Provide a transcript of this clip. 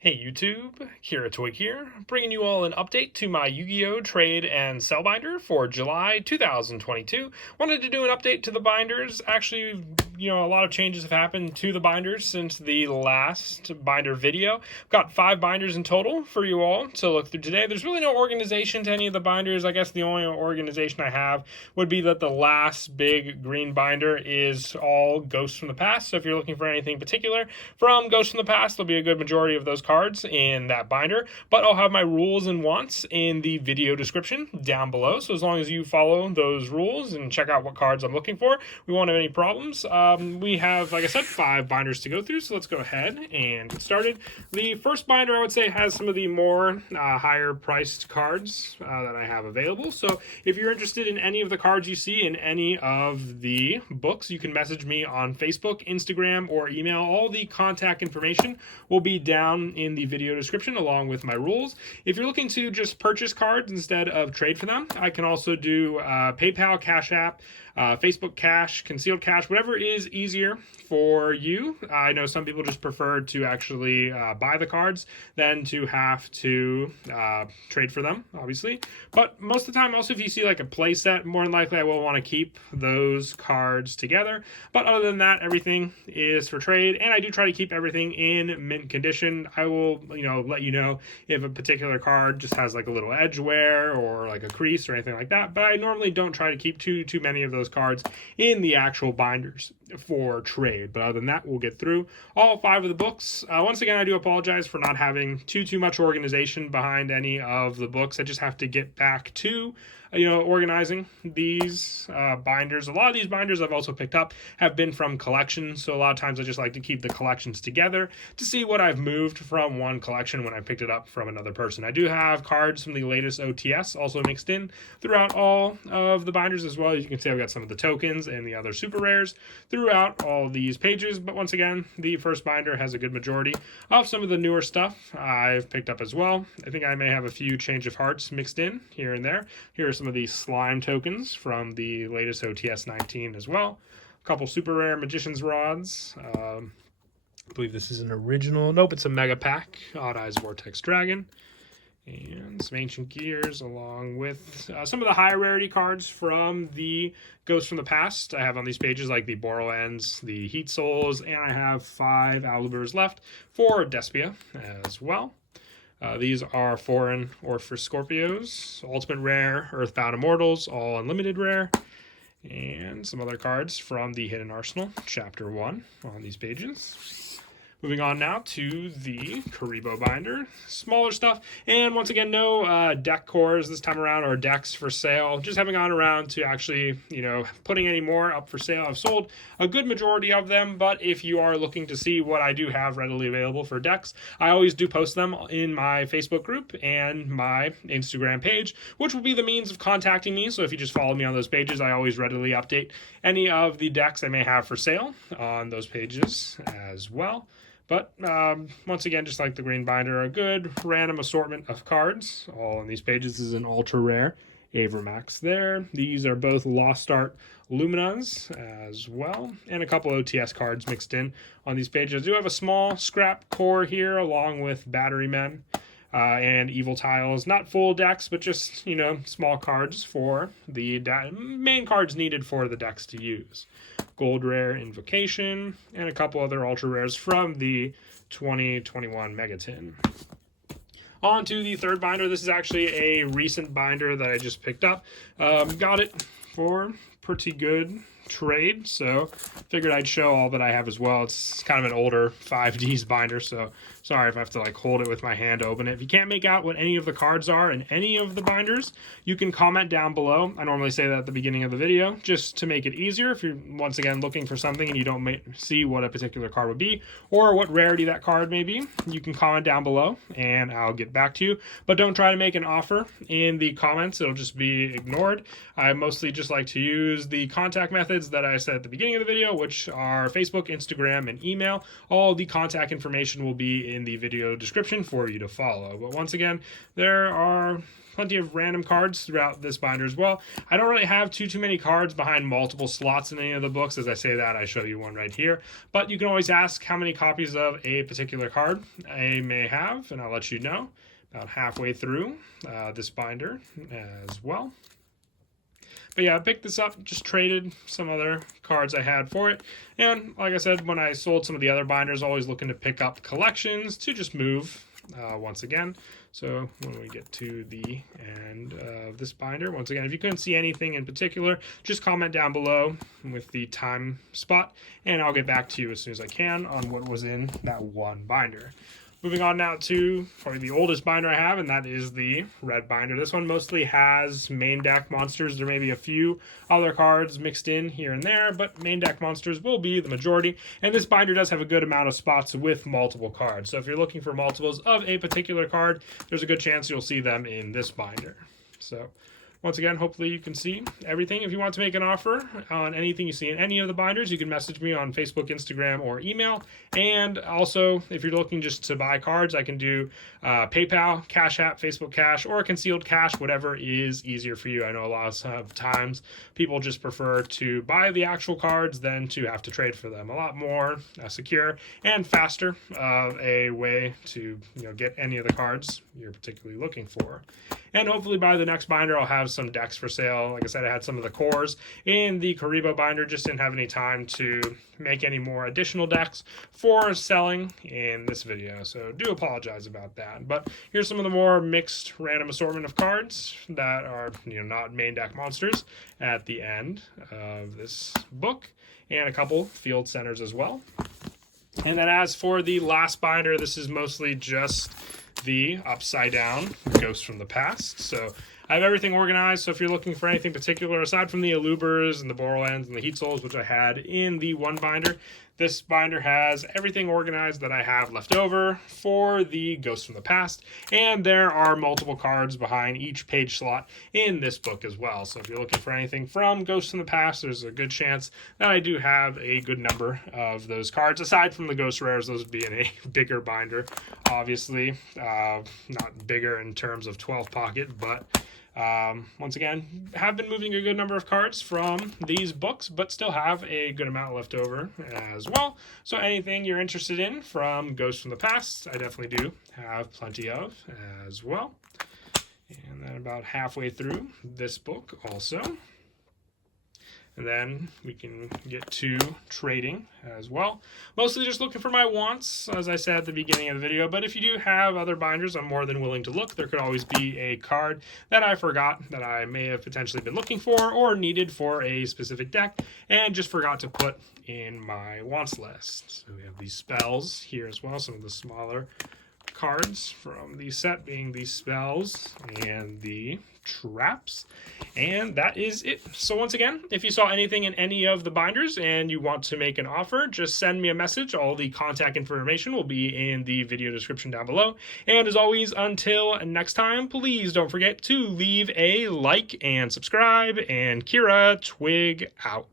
Hey YouTube, Kira Twig here, bringing you all an update to my Yu-Gi-Oh! Trade and Sell binder for July 2022. Wanted to do an update to the binders. Actually, a lot of changes have happened to the binders since the last binder video. Got 5 binders in total for you all to look through today. There's really no organization to any of the binders. I guess the only organization I have would be that the last big green binder is all Ghosts from the Past. So if you're looking for anything particular from Ghosts from the Past, there'll be a good majority of those cards in that binder, but I'll have my rules and wants in the video description down below. So as long as you follow those rules and check out what cards I'm looking for, we won't have any problems. We have, like I said, 5 binders to go through, so let's go ahead and get started. The first binder, I would say, has some of the more higher priced cards that I have available. So if you're interested in any of the cards you see in any of the books, you can message me on Facebook, Instagram, or email. All the contact information will be down in the video description along with my rules. If you're looking to just purchase cards instead of trade for them, I can also do PayPal, Cash App, Facebook Cash, Concealed Cash, whatever is easier for you. I know some people just prefer to actually buy the cards than to have to trade for them, obviously. But most of the time, also, if you see like a play set, more than likely I will want to keep those cards together. But other than that, everything is for trade, and I do try to keep everything in mint condition. I will, let you know if a particular card just has like a little edge wear or like a crease or anything like that. But I normally don't try to keep too many of those cards in the actual binders for trade. But other than that, we'll get through all 5 of the books. Once again, I do apologize for not having too much organization behind any of the books. I just have to get back to organizing these binders. A lot of these binders I've also picked up have been from collections, so a lot of times I just like to keep the collections together to see what I've moved from one collection when I picked it up from another person. I do have cards from the latest OTS also mixed in throughout all of the binders as well. As you can see, I've got some of the tokens and the other super rares throughout all these pages, but once again, the first binder has a good majority of some of the newer stuff I've picked up as well. I think I may have a few Change of Hearts mixed in here and there. Here are some of the slime tokens from the latest OTS 19 as well. A couple super rare Magician's Rods. I believe this is an original. Nope, it's a mega pack. Odd Eyes Vortex Dragon. And some Ancient Gears, along with some of the high rarity cards from the Ghosts from the Past. I have on these pages like the Borrowlands, the Heat Souls, and I have 5 Alubers left for Despia as well. These are foreign or for Scorpios, Ultimate Rare, Earthbound Immortals, all Unlimited Rare, and some other cards from the Hidden Arsenal, Chapter 1 on these pages. Moving on now to the Kuribo binder. Smaller stuff. And once again, no deck cores this time around or decks for sale. Just haven't gone around to actually, putting any more up for sale. I've sold a good majority of them, but if you are looking to see what I do have readily available for decks, I always do post them in my Facebook group and my Instagram page, which will be the means of contacting me. So if you just follow me on those pages, I always readily update any of the decks I may have for sale on those pages as well. But once again, just like the green binder, a good random assortment of cards. All on these pages. This is an ultra rare Avermax there. These are both Lost Art Luminas as well. And a couple OTS cards mixed in on these pages. I do have a small scrap core here along with Battery Men and Evil Tiles. Not full decks, but just, small cards for the main cards needed for the decks to use. Gold Rare Invocation, and a couple other ultra rares from the 2021 Megatin. On to the third binder. This is actually a recent binder that I just picked up. Got it for pretty good trade, so figured I'd show all that I have as well. It's kind of an older 5Ds binder, so sorry if I have to hold it with my hand to open it. If you can't make out what any of the cards are in any of the binders, you can comment down below. I normally say that at the beginning of the video just to make it easier if you're once again looking for something and you don't see what a particular card would be or what rarity that card may be. You can comment down below and I'll get back to you, but don't try to make an offer in the comments. It'll just be ignored. I mostly just like to use the contact method methods that I said at the beginning of the video, which are Facebook, Instagram, and email. All the contact information will be in the video description for you to follow. But once again, there are plenty of random cards throughout this binder as well. I don't really have too many cards behind multiple slots in any of the books. As I say that, I show you one right here. But you can always ask how many copies of a particular card I may have, and I'll let you know about halfway through this binder as well. But yeah, I picked this up, just traded some other cards I had for it. And like I said, when I sold some of the other binders, always looking to pick up collections to just move once again. So when we get to the end of this binder, once again, if you couldn't see anything in particular, just comment down below with the time spot, and I'll get back to you as soon as I can on what was in that one binder. Moving on now to probably the oldest binder I have, and that is the red binder. This one mostly has main deck monsters. There may be a few other cards mixed in here and there, but main deck monsters will be the majority. And this binder does have a good amount of spots with multiple cards. So if you're looking for multiples of a particular card, there's a good chance you'll see them in this binder. So once again, hopefully you can see everything. If you want to make an offer on anything you see in any of the binders, you can message me on Facebook, Instagram, or email. And also, if you're looking just to buy cards, I can do PayPal, Cash App, Facebook Cash, or concealed cash, whatever is easier for you. I know a lot of times people just prefer to buy the actual cards than to have to trade for them. A lot more secure and faster a way to get any of the cards you're particularly looking for. And hopefully by the next binder, I'll have some decks for sale. Like I said, I had some of the cores in the Kuribo binder, just didn't have any time to make any more additional decks for selling in this video. So do apologize about that. But here's some of the more mixed random assortment of cards that are not main deck monsters at the end of this book, and a couple field centers as well. And then as for the last binder, this is mostly just the upside down Ghosts from the Past. So I have everything organized, so if you're looking for anything particular, aside from the Alubers and the Borderlands and the Heat Souls, which I had in the one binder, this binder has everything organized that I have left over for the Ghosts from the Past, and there are multiple cards behind each page slot in this book as well. So if you're looking for anything from Ghosts from the Past, there's a good chance that I do have a good number of those cards. Aside from the Ghost Rares, those would be in a bigger binder, obviously. Not bigger in terms of 12 pocket, but once again, have been moving a good number of cards from these books, but still have a good amount left over as well. So anything you're interested in from Ghosts from the Past, I definitely do have plenty of as well. And then about halfway through this book also. And then we can get to trading as well. Mostly just looking for my wants, as I said at the beginning of the video. But if you do have other binders, I'm more than willing to look. There could always be a card that I forgot that I may have potentially been looking for or needed for a specific deck and just forgot to put in my wants list. So we have these spells here as well, some of the smaller cards from the set being the spells and the traps, and that is it. So once again, if you saw anything in any of the binders and you want to make an offer, just send me a message. All the contact information will be in the video description down below. And as always, until next time, please don't forget to leave a like and subscribe, and Kira Twig out.